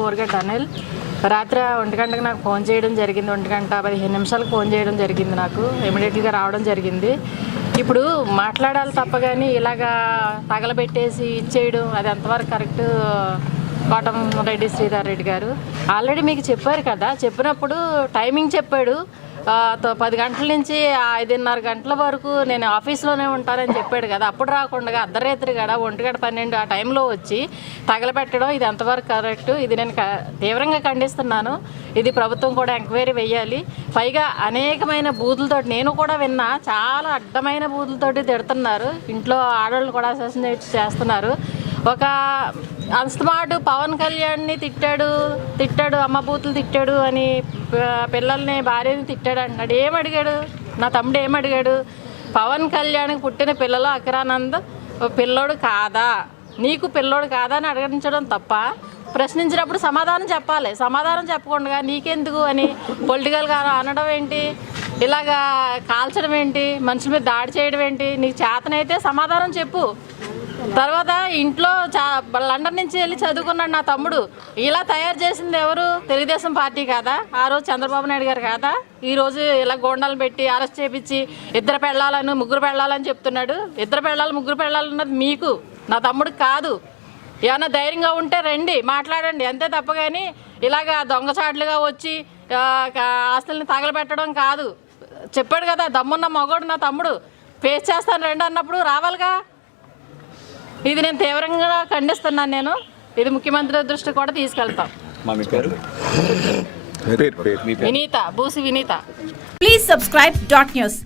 బోర్గడ్డ అనిల్. రాత్రి 1 గంటకు నాకు ఫోన్ చేయడం జరిగింది. 1:15 ఫోన్ చేయడం జరిగింది. నాకు ఇమీడియట్గా రావడం జరిగింది. ఇప్పుడు మాట్లాడాలి తప్ప కానీ ఇలాగా తగలబెట్టేసి ఇచ్చేయడం అది ఎంతవరకు కరెక్ట్? కోటంరెడ్డి శ్రీధర్ రెడ్డి గారు ఆల్రెడీ మీకు చెప్పారు కదా, చెప్పినప్పుడు టైమింగ్ చెప్పాడు. 10 గంటల నుంచి 5:30 గంటల వరకు నేను ఆఫీస్లోనే ఉంటానని చెప్పాడు కదా. అప్పుడు రాకుండా అర్ధరాత్రి గడ 1:12 ఆ టైంలో వచ్చి తగలబెట్టడం ఇది ఎంతవరకు కరెక్ట్? ఇది నేను తీవ్రంగా ఖండిస్తున్నాను. ఇది ప్రభుత్వం కూడా ఎంక్వైరీ వేయాలి. పైగా అనేకమైన బూతులతోటి నేను కూడా విన్నా, చాలా అడ్డమైన బూతులతోటి తిడుతున్నారు. ఇంట్లో ఆడవాళ్ళు కూడా అసోసియేట్ చేస్తున్నారు. ఒక అస్తమాటు పవన్ కళ్యాణ్ని తిట్టాడు, అమ్మ బూతులు తిట్టాడు అని పిల్లల్ని భార్యని తిట్టాడు అంటున్నాడు. ఏమడిగాడు? నా తమ్ముడు ఏమడిగాడు? పవన్ కళ్యాణ్కి పుట్టిన పిల్లలు అఖిరానంద్ పిల్లోడు కాదా, నీకు పిల్లోడు కాదా అని అడగించడం తప్ప, ప్రశ్నించినప్పుడు సమాధానం చెప్పాలి. సమాధానం చెప్పకుండా నీకెందుకు అని పొలిటికల్గా అనడం ఏంటి? ఇలాగా కాల్చడం ఏంటి? మనుషుల మీద దాడి చేయడం ఏంటి? నీకు చేతనైతే సమాధానం చెప్పు. తర్వాత ఇంట్లో లండన్ నుంచి వెళ్ళి చదువుకున్నాడు నా తమ్ముడు. ఇలా తయారు చేసింది ఎవరు? తెలుగుదేశం పార్టీ కాదా? ఆ రోజు చంద్రబాబు నాయుడు గారు కాదా? ఈరోజు ఇలా గోండాలు పెట్టి అరెస్ట్ చేపించి 2 పెళ్ళాలని 3 పెళ్ళాలని చెప్తున్నాడు. 2 పెళ్ళాలి 3 పెళ్ళాలన్నది మీకు, నా తమ్ముడికి కాదు. ఏమన్నా ధైర్యంగా ఉంటే రండి, మాట్లాడండి, అంతే తప్ప కానీ ఇలాగా దొంగచాట్లుగా వచ్చి ఆస్తుల్ని తగలబెట్టడం కాదు. చెప్పాడు కదా, దమ్మున్న మగోడు నా తమ్ముడు, ఫేస్ చేస్తాను రండి అన్నప్పుడు రావాలిగా. ఇది నేను తీవ్రంగా ఖండిస్తున్నాను. నేను ఇది ముఖ్యమంత్రి దృష్టి కూడా తీసుకెళ్తాం. Vineetha, Boosi Vineetha. Please subscribe .news.